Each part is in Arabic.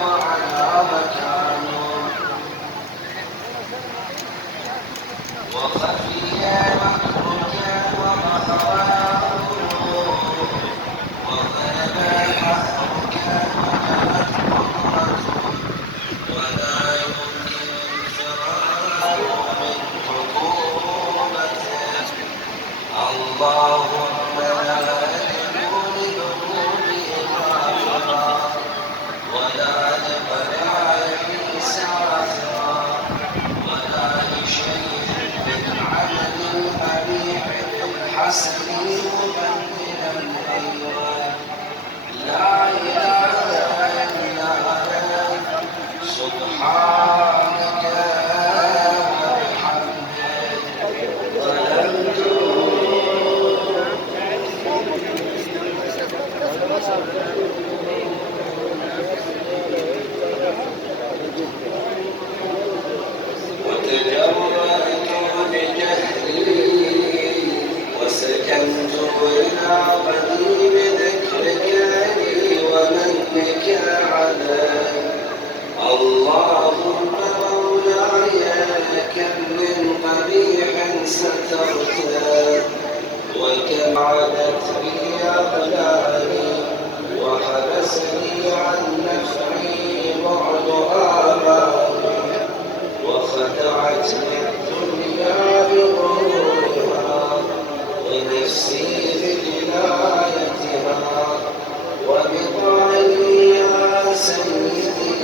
وعلى مكانه وخفيا متركا وظهرا وغلبا حسركا وجلت قدرته ولا يمكن الفرار من عقوبته. اللهم لا تدع لذنوبي غافرا ولا لقبائحي ساترا ولا لشيء من عمل القبيح بالحسن مبدلا غيره. لا اله الا انت سبحانك وبحمدك ظلمت وتجرأت بجهلي وسكنت إلى قديم ذكرك لي ومنك علي. اللهم مولاي كم من قبيح سترته وكم عدت بي أقلامي وحبسني عن نفعي بعد آمالي وخدعتني الدنيا بغرورها ونفسي بجنايتها وبطعني يا سيدي.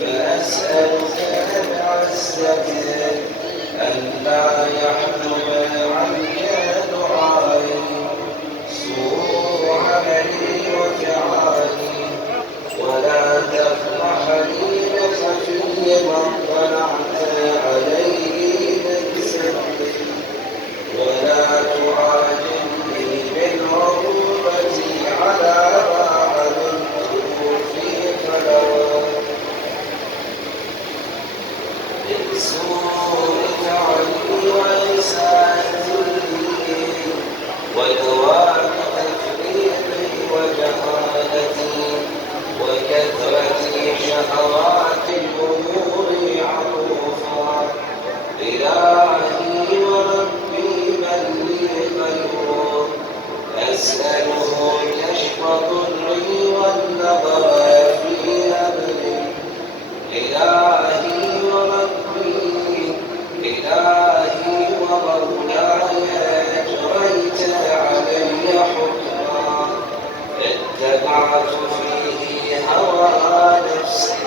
فأسألك بعزتك ألا يحجب عنك دعائي سوء عملي وفعالي ولا تفضحني بخفي من طلعت عليه من سري ولا تعاجلني بالعقوبة على ما علمته في خلوات من سوء فعلي وإساءتي ودوام تفريطي وجهالتي وكثرة شهوات الأمور عطوفا. إلهي وربي من لي خير أسأله كشف ضري والنظر في أمري. إلهي وربي إلهي ومولاي أجريت علي حكما اتبعت فيه هوى نفسي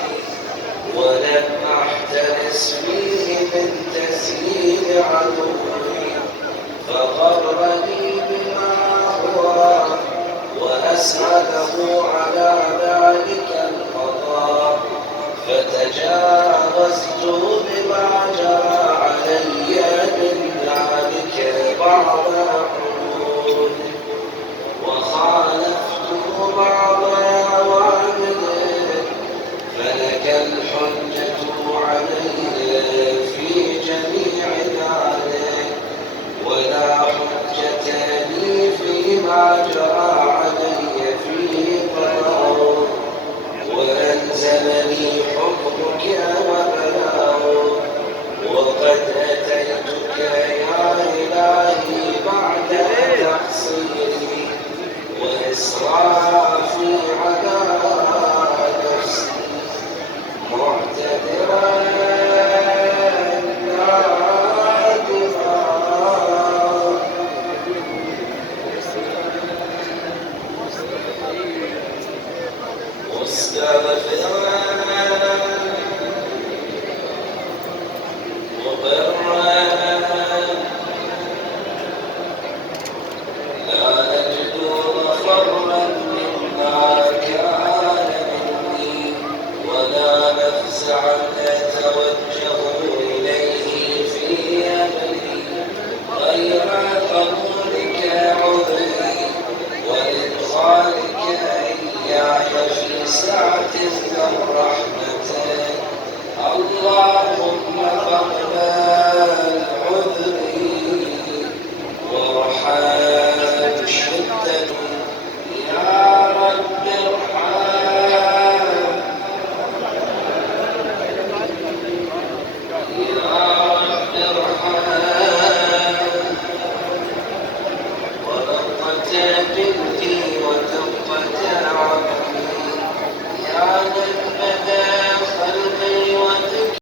ولم أحترس فيه من تسيير عدوي فغرني بما هو وأسعده على ذلك القضاء فتجاوزت بما جرى علي من ذلك بعض الحدود وخالفت بعض أوامره فلك الحجة علي في جميع ذلك ولا حجة لي فيما جرى علي فيه قضاء وألزمني حكمك وبلاغه. وقد أتيتك يا إلهي بعد تقصيري وإسرافي على نفسي معتذرا نادما مستغفرا مقرا لا أجد مفرا مما كان مني ولا مفزعا